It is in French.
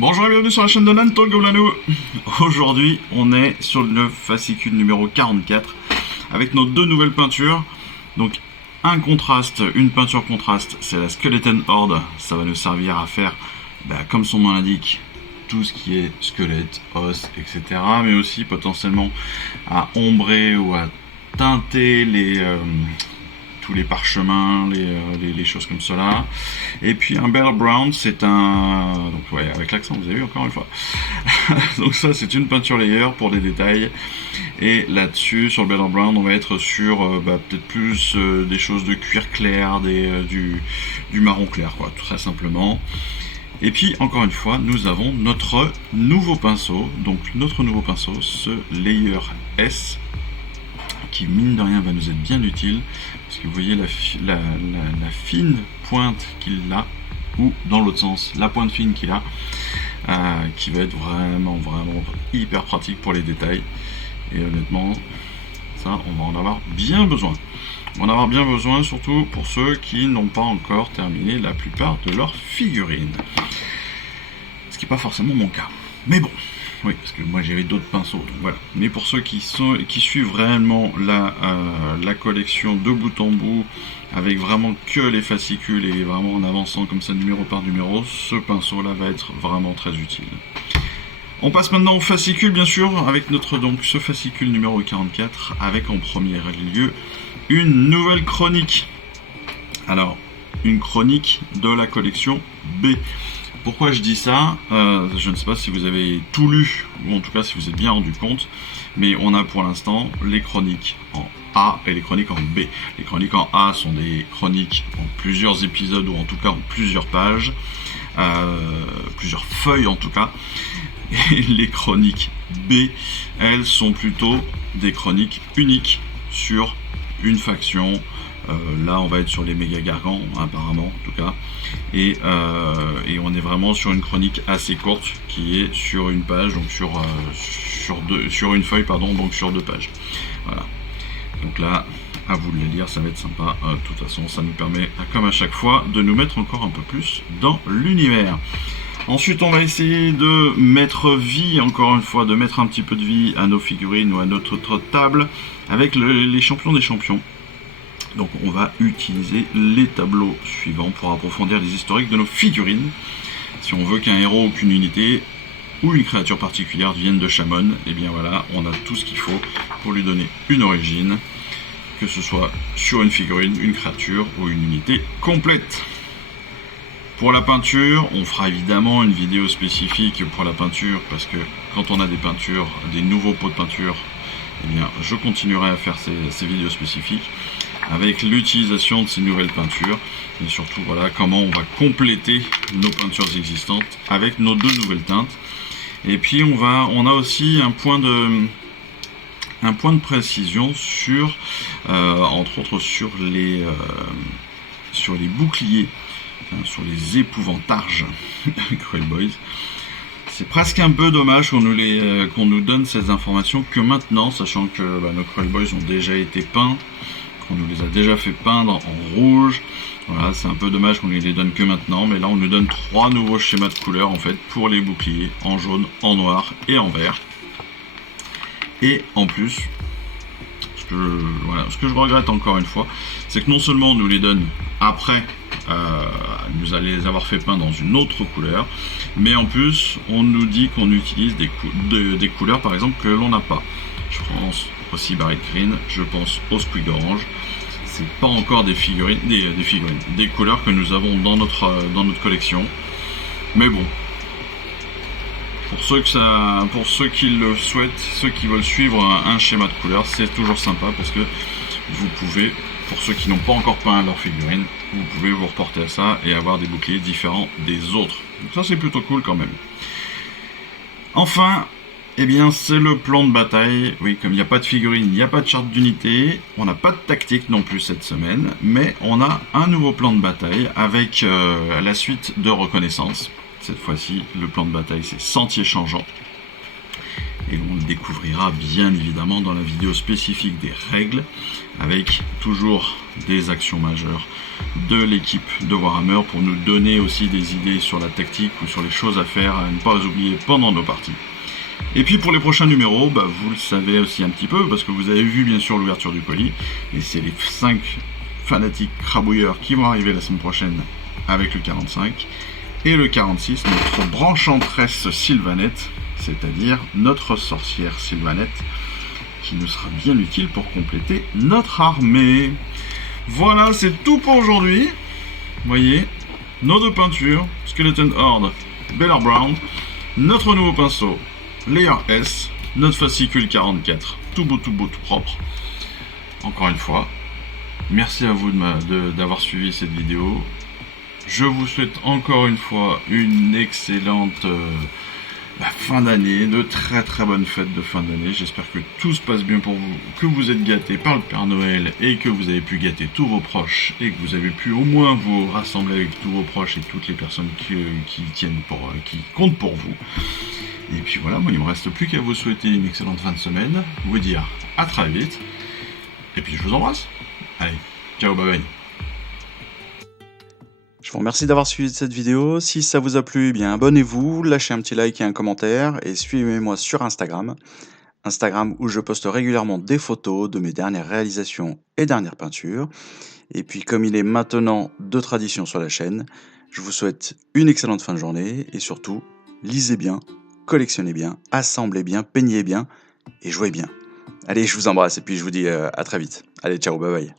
Bonjour et bienvenue sur la chaîne de Nanto Goulanou. Aujourd'hui, on est sur le fascicule numéro 44 avec nos deux nouvelles peintures. Donc, un contraste, une peinture contraste, c'est la Skeleton Horde. Ça va nous servir à faire, comme son nom l'indique, tout ce qui est squelette, os, etc. Mais aussi potentiellement à ombrer ou à teinter tous les parchemins, les choses comme cela. Et puis un Bear Brown, c'est un... Donc ouais, avec l'accent, vous avez vu encore une fois. Donc ça, c'est une peinture layer pour des détails. Et là-dessus, sur le Bear Brown, on va être sur peut-être plus des choses de cuir clair, du marron clair, quoi, très simplement. Et puis, encore une fois, nous avons notre nouveau pinceau. Donc notre nouveau pinceau, ce Layer S, qui mine de rien va nous être bien utile, parce que vous voyez la fine pointe qu'il a, ou dans l'autre sens, la pointe fine qu'il a, qui va être vraiment hyper pratique pour les détails. Et honnêtement, ça, on va en avoir bien besoin. On va en avoir bien besoin, surtout pour ceux qui n'ont pas encore terminé la plupart de leurs figurines. Ce qui n'est pas forcément mon cas. Mais bon, oui, parce que moi j'avais d'autres pinceaux, donc voilà. Mais pour ceux qui suivent réellement la collection de bout en bout, avec vraiment que les fascicules et vraiment en avançant comme ça numéro par numéro, ce pinceau là va être vraiment très utile. On passe maintenant au fascicule, bien sûr, avec ce fascicule numéro 44, avec en premier lieu une nouvelle chronique. Alors, une chronique de la collection B. Pourquoi je dis ça, je ne sais pas si vous avez tout lu, ou en tout cas si vous êtes bien rendu compte, mais on a pour l'instant les chroniques en A et les chroniques en B. Les chroniques en A sont des chroniques en plusieurs épisodes, ou en tout cas en plusieurs pages, plusieurs feuilles en tout cas. Et les chroniques B, elles sont plutôt des chroniques uniques sur une faction. Là, on va être sur les méga gargants, apparemment, en tout cas. Et on est vraiment sur une chronique assez courte, qui est sur une page, donc sur une feuille, pardon, donc sur 2 pages. Voilà. Donc là, à vous de les lire, ça va être sympa. De toute façon, ça nous permet, comme à chaque fois, de nous mettre encore un peu plus dans l'univers. Ensuite, on va essayer de mettre vie, encore une fois, de mettre un petit peu de vie à nos figurines ou à notre table, avec les champions des champions. Donc on va utiliser les tableaux suivants pour approfondir les historiques de nos figurines. Si on veut qu'un héros ou qu'une unité ou une créature particulière vienne de Shamon, et bien voilà, on a tout ce qu'il faut pour lui donner une origine, que ce soit sur une figurine, une créature ou une unité complète. Pour la peinture, on fera évidemment une vidéo spécifique pour la peinture, parce que quand on a des peintures, des nouveaux pots de peinture, eh bien je continuerai à faire ces vidéos spécifiques avec l'utilisation de ces nouvelles peintures, et surtout voilà comment on va compléter nos peintures existantes avec nos 2 nouvelles teintes. Et puis on a aussi un point de précision sur entre autres sur les boucliers, sur les épouvantages Cruel Boys. C'est presque un peu dommage qu'on nous donne ces informations que maintenant, sachant que nos Cruel Boys ont déjà été peints, qu'on nous les a déjà fait peindre en rouge. Voilà, c'est un peu dommage qu'on ne les donne que maintenant, mais là on nous donne 3 nouveaux schémas de couleurs en fait pour les boucliers, en jaune, en noir et en vert. Et en plus, ce que je regrette encore une fois, c'est que non seulement on nous les donne après nous allons les avoir fait peindre dans une autre couleur, mais en plus on nous dit qu'on utilise des couleurs par exemple que l'on n'a pas. Je pense aussi Barret Green, je pense au Squig Orange. C'est pas encore des figurines, des couleurs que nous avons dans notre collection. Mais bon, pour ceux qui le souhaitent, ceux qui veulent suivre un schéma de couleurs, c'est toujours sympa parce que vous pouvez, pour ceux qui n'ont pas encore peint leur figurine, vous pouvez vous reporter à ça et avoir des boucliers différents des autres. Donc ça c'est plutôt cool quand même. Enfin, eh bien c'est le plan de bataille. Oui, comme il n'y a pas de figurine, il n'y a pas de charte d'unité, on n'a pas de tactique non plus cette semaine, mais on a un nouveau plan de bataille avec la suite de reconnaissance. Cette fois-ci, le plan de bataille c'est Sentier Changeant. et on le découvrira bien évidemment dans la vidéo spécifique des règles, avec toujours des actions majeures de l'équipe de Warhammer pour nous donner aussi des idées sur la tactique ou sur les choses à faire à ne pas oublier pendant nos parties. Et puis pour les prochains numéros, vous le savez aussi un petit peu, parce que vous avez vu bien sûr l'ouverture du colis, et c'est les 5 fanatiques crabouilleurs qui vont arriver la semaine prochaine avec le 45, et le 46, notre branchanteresse Sylvanette, c'est-à-dire notre sorcière Sylvanette, qui nous sera bien utile pour compléter notre armée. Voilà, c'est tout pour aujourd'hui. Vous voyez, nos 2 peintures, Skeleton Horde, Bellar Brown, notre nouveau pinceau, Layer S, notre fascicule 44, tout beau, tout propre. Encore une fois, merci à vous d'avoir suivi cette vidéo. Je vous souhaite encore une fois une excellente fin d'année, de très bonnes fêtes de fin d'année. J'espère que tout se passe bien pour vous, que vous êtes gâtés par le Père Noël et que vous avez pu gâter tous vos proches et que vous avez pu au moins vous rassembler avec tous vos proches et toutes les personnes qui comptent pour vous. Et puis voilà, moi il me reste plus qu'à vous souhaiter une excellente fin de semaine, vous dire à très vite, et puis je vous embrasse. Allez, ciao, bye bye. Je vous remercie d'avoir suivi cette vidéo. Si ça vous a plu, abonnez-vous, lâchez un petit like et un commentaire et suivez-moi sur Instagram. Instagram où je poste régulièrement des photos de mes dernières réalisations et dernières peintures. Et puis comme il est maintenant de tradition sur la chaîne, je vous souhaite une excellente fin de journée et surtout, lisez bien, collectionnez bien, assemblez bien, peignez bien et jouez bien. Allez, je vous embrasse et puis je vous dis à très vite. Allez, ciao, bye bye.